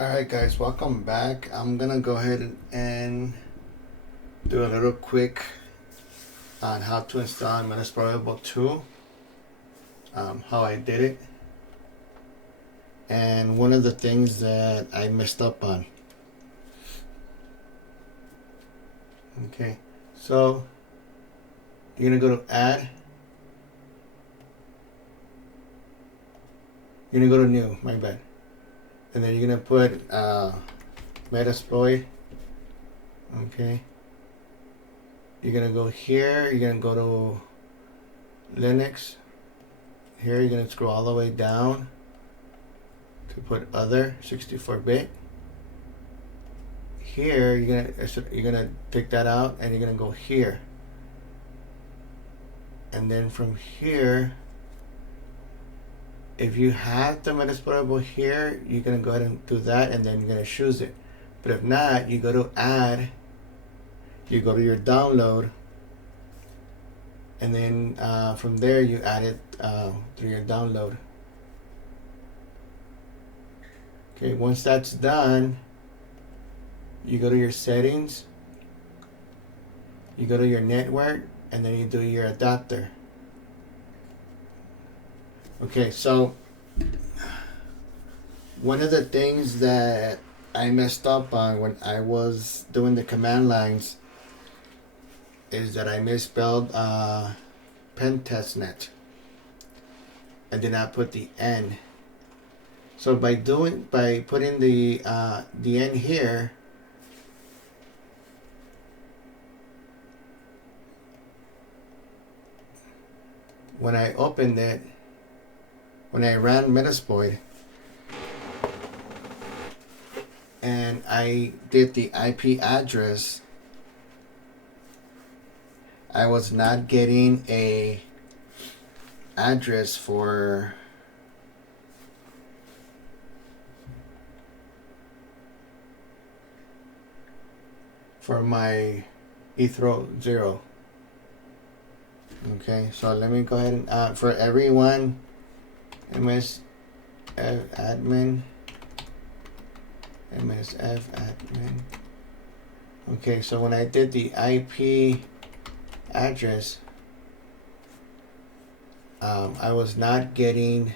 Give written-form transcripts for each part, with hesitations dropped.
Alright guys, welcome back. I'm gonna go ahead and do a little quick on how to install Metasploitable 2, how I did it, and one of the things that I messed up on. Okay, so you're gonna go to add, you're gonna go to new, my bad, and then you're gonna put Metasploit. Okay, you're gonna go here, you're gonna go to Linux. Here you're gonna scroll all the way down to put other 64-bit. Here you're gonna pick that out and you're gonna go here, and then from here, if you have the Metasploitable here, you're gonna go ahead and do that, and then you're gonna choose it. But if not, you go to add, you go to your download, and then from there you add it through your download. Okay, once that's done, you go to your settings, you go to your network, and then you do your adapter. Okay, so one of the things that I messed up on when I was doing the command lines is that I misspelled pentestnet. I did not put the N. So by putting the N here, when I opened it, when I ran Metasploit, and I did the IP address, I was not getting a address for my ethro 0. Okay, so let me go ahead and for everyone, MSF admin, MSF admin. Okay, so when I did the IP address, I was not getting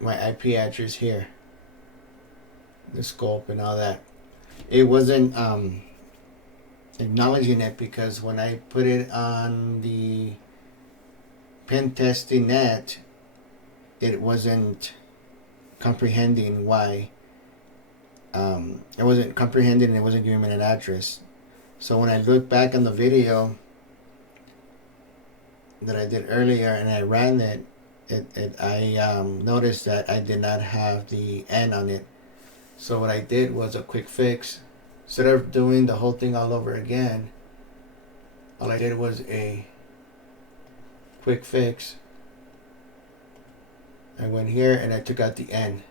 my IP address here, the scope and all that. It wasn't acknowledging it, because when I put it on the pen testing net, it wasn't comprehending why. It wasn't comprehending, and it wasn't giving me an address. So when I look back on the video that I did earlier and I ran it, I noticed that I did not have the N on it. So what I did was a quick fix. Instead of doing the whole thing all over again, all I did was a quick fix. I went here and I took out the N.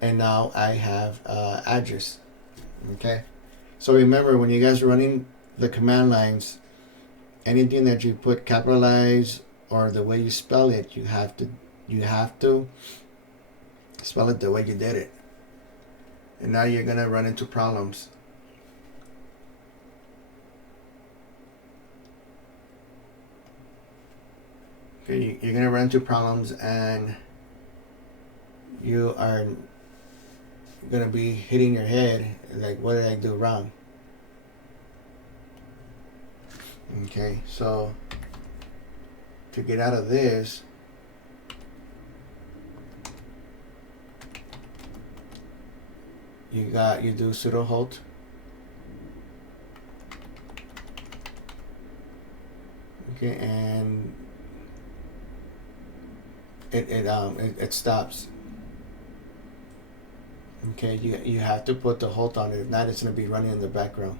And now I have address. Okay? So remember, when you guys are running the command lines, anything that you put capitalized or the way you spell it, you have to spell it the way you did it. And now you're gonna run into problems. Okay, you're gonna run into problems, and you are gonna be hitting your head like, what did I do wrong? Okay, so to get out of this, you do sudo halt. Okay, and it stops. Okay, you have to put the halt on it. If not, it's gonna be running in the background.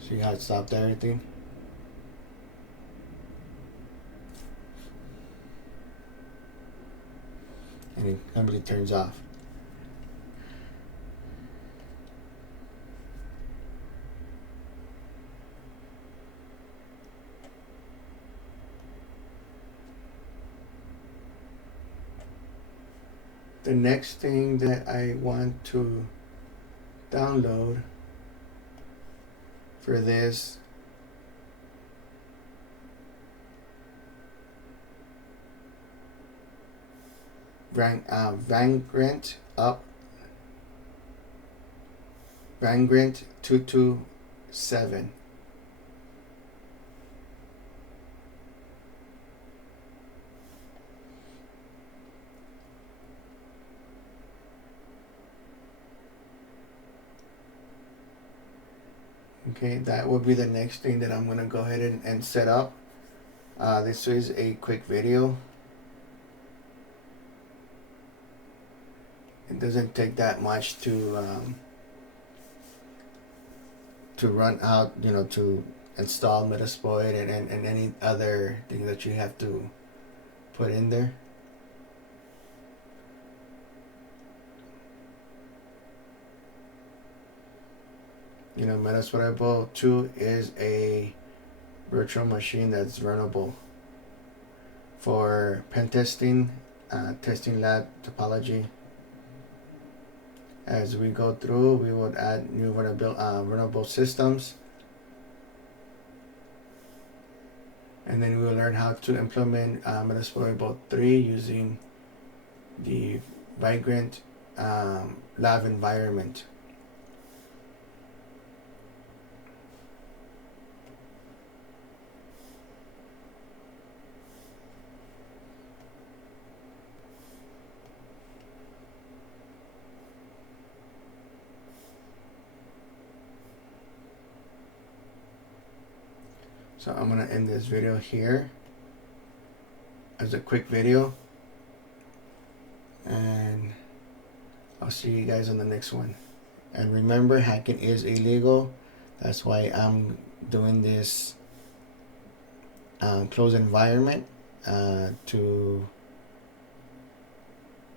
So you have to stop everything. And it completely turns off. The next thing that I want to download for this Vagrant 227. Okay, that will be the next thing that I'm gonna go ahead and set up. This is a quick video. It doesn't take that much to run out, to install Metasploit and any other thing that you have to put in there. Metasploitable 2 is a virtual machine that's runnable for pen testing, testing lab topology. As we go through, we would add new vulnerable systems, and then we will learn how to implement Metasploitable 3 using the Vagrant lab environment. So I'm gonna end this video here as a quick video, and I'll see you guys on the next one. And remember, hacking is illegal. That's why I'm doing this closed environment to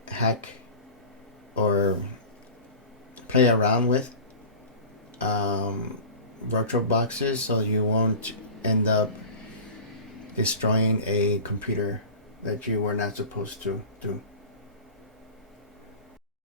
hack or play around with virtual boxes, so you won't end up destroying a computer that you were not supposed to do.